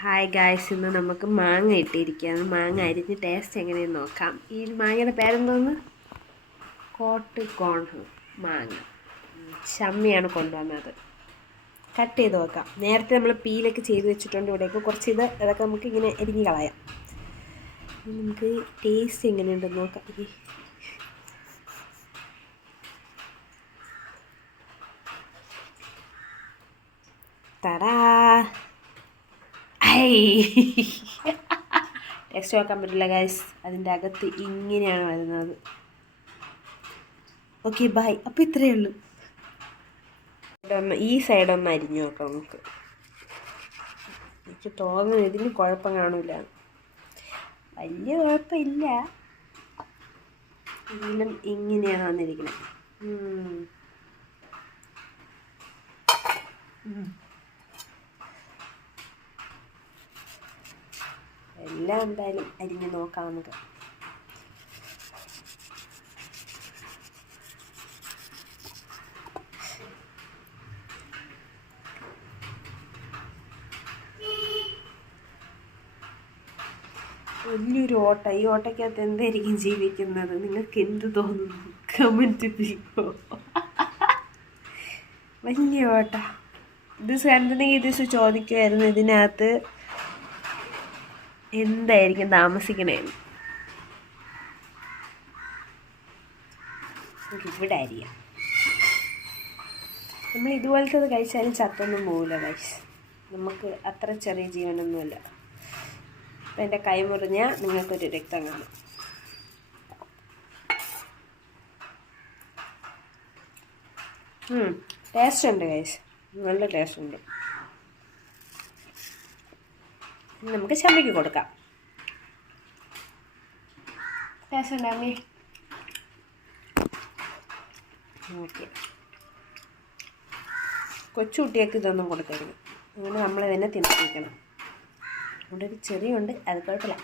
Hi guys, ഇന്ന് നമുക്ക് മാങ്ങ ഇട്ടിരിക്കുകയാണ്. മാങ്ങ അരിഞ്ഞ് ടേസ്റ്റ് എങ്ങനെയെന്ന് നോക്കാം. ഈ മാങ്ങയുടെ പേരെന്തോന്ന്? കോട്ട് കോൺ മാങ്ങ. ഷമ്മിയാണ് കൊണ്ടുവന്നത്. കട്ട് ചെയ്ത് നോക്കാം. നേരത്തെ നമ്മൾ പീലൊക്കെ ചെയ്ത് വെച്ചിട്ടുണ്ട്. ഇവിടേക്ക് കുറച്ച് അതൊക്കെ നമുക്ക് ഇങ്ങനെ അരിഞ്ഞ് കളയാം. നമുക്ക് ടേസ്റ്റ് എങ്ങനെയുണ്ടെന്ന് നോക്കാം. തടാ, ടെക്സ്റ്റ് നോക്കാൻ പറ്റില്ല ഗൈസ്, അതിൻ്റെ അകത്ത് ഇങ്ങനെയാണ് വരുന്നത്. Okay bye. അപ്പോൾ ഇത്രയേ ഉള്ളൂ. ഈ സൈഡൊന്ന് അരിഞ്ഞു നോക്കാം നമുക്ക്. എനിക്ക് തോന്നുന്നു ഇതിന് കുഴപ്പം കാണില്ല, വലിയ കുഴപ്പമില്ല. എങ്കിലും ഇങ്ങനെയാണ് വന്നിരിക്കുന്നത്. എല്ലാം എന്തായാലും അരിഞ്ഞ് നോക്കാം നമുക്ക്. വലിയൊരു ഓട്ട. ഈ ഓട്ടയ്ക്കകത്ത് എന്തായിരിക്കും ജീവിക്കുന്നത്? നിങ്ങൾക്ക് എന്ത് തോന്നുന്നു? കമൻറ്റ് ചെയ്യോ. വലിയ ഓട്ട. ഇത് കണ്ടിട്ടുണ്ടെങ്കിൽ ഇത് ചോദിക്കുമായിരുന്നു, ഇതിനകത്ത് എന്തായിരിക്കും താമസിക്കണേന്ന്. ഇവിടെ അരിയാം. നമ്മൾ ഇതുപോലത്തത് കഴിച്ചാലും ചത്തൊന്നും പോകില്ല ഗൈസ്. നമുക്ക് അത്ര ചെറിയ ജീവനൊന്നുമില്ല. അപ്പം എൻ്റെ കൈ മുറിഞ്ഞാൽ നിങ്ങൾക്കൊരു രക്തം കാണും. ടേസ്റ്റ് ഉണ്ട് ഗൈസ്, നല്ല ടേസ്റ്റ് ഉണ്ട്. നമുക്ക് ചമ്മയ്ക്ക് കൊടുക്കാം. ടേസ്റ്റ് ഉണ്ടാമേ. ഓക്കെ, കൊച്ചുകുട്ടിയൊക്കെ ഇതൊന്നും കൊടുക്കരുത്. അങ്ങനെ നമ്മൾ തന്നെ തിന്നിപ്പിക്കണം. ഇവിടെ ഒരു ചെറിയുണ്ട്, അത് കുഴപ്പമില്ല.